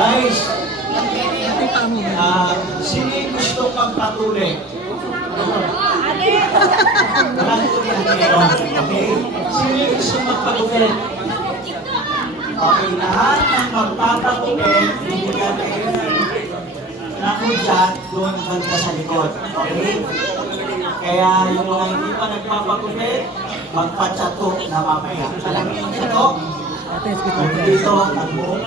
Guys, sino yung gusto magpatuloy? Okay? Sino yung gusto magpatuloy? Okay, lahat ng magpapatuloy, bibigyan na hudyat doon banda sa likod. Okay? Kaya yung mga hindi pa nagpapatuloy, magpatsatok na mamaya. Alam niyo yung tsatok? Dito, takbo.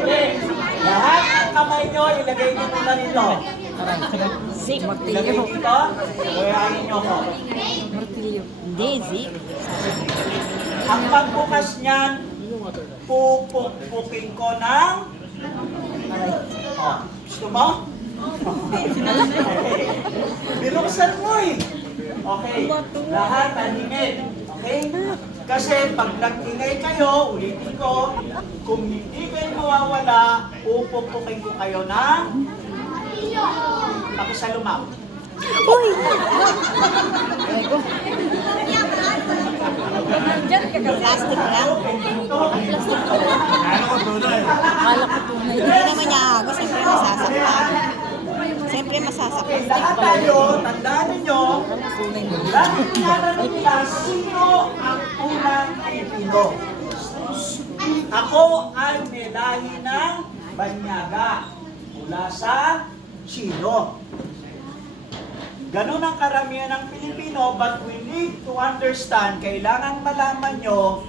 Okay? Lahat ng kamay nyo, ilagay nyo muna dito. Ilagay dito, kayahin nyo ko. Ang pagbukas niyan, pupukpukin ko ng... Gusto mo? Binuksan mo eh. Okay, lahat taningin. Okay? Kasi pag nag-ingay kayo, ulitin ko, kung hindi kayo mawawala, pupukpukin ko kayo ng pakisalumaw. Uy! Plastic lang. Akala ko tunay. Hindi naman niya agos. Siyempre masasaktan. Siyempre masasaktan. Lahat tayo, tandaan ninyo, dahil tinatanong nila, sino ang unang Pilipino? Ako ay may lahi ng Banyaga mula sa Chino. Ganun ang karamihan ng Pilipino, but we need to understand, kailangan malaman nyo,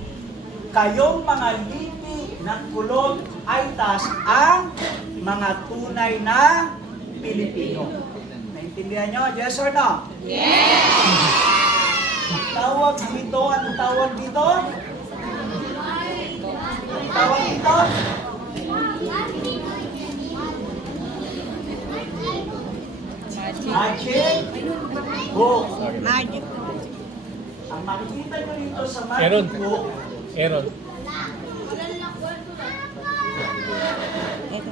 kayong mga lipi ng kulot ay tas ang mga tunay na Pilipino. Naintindihan nyo? Yes or no? Yes! Tawag dito, anong tawag dito? Tawag dito? Magic book. Magic. Ang makikita nyo dito sa magic book, Aaron.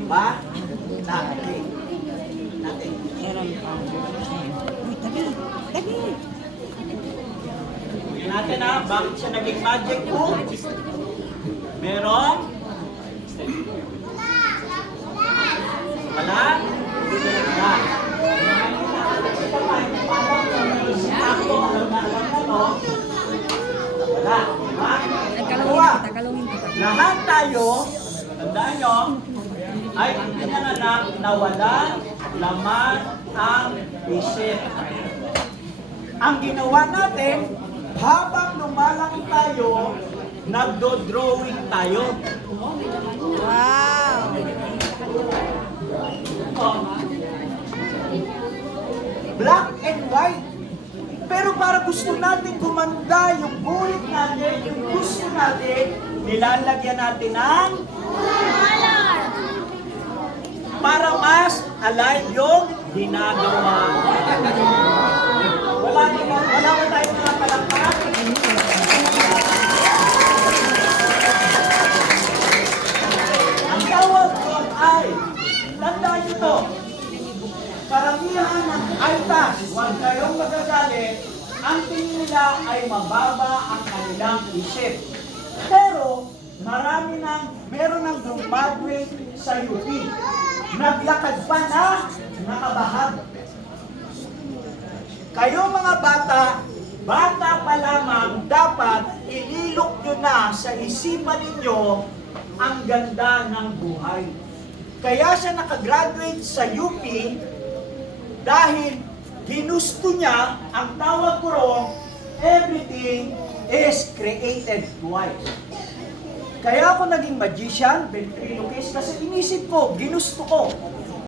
ba? Natin. Meron pa. Uy, tabi. Tabi. Tingnan natin ha, bakit siya naging magic book? Meron? Wala? Dito na wala. Wala. Lahat tayo, tandaan nyo, ay pinanganak na wala laman ang isip. Ang ginawa natin, habang lumalaki tayo, nagdo-drawing tayo. Wow! Black and white. Pero para gusto natin gumanda yung buhit natin, yung gusto natin, nilalagyan natin ng para mas alive yung ginagawa. Wala ba tayong mga palakpak? Ang tawag ko ay, tandaan nyo to, karamihan ng altas, huwag kayong magagalit, ang tingin nila ay mababa ang kanilang isip. Pero, meron ng graduate sa UP. Naglakad pa na nakabahag. Kayo mga bata pa lamang, dapat ililok nyo na sa isipan ninyo ang ganda ng buhay. Kaya siya nakagraduate sa UP dahil ginusto niya, ang tawag ko ron, everything is created twice. Kaya ako naging magician, ventriloquist, kasi inisip ko, ginusto ko.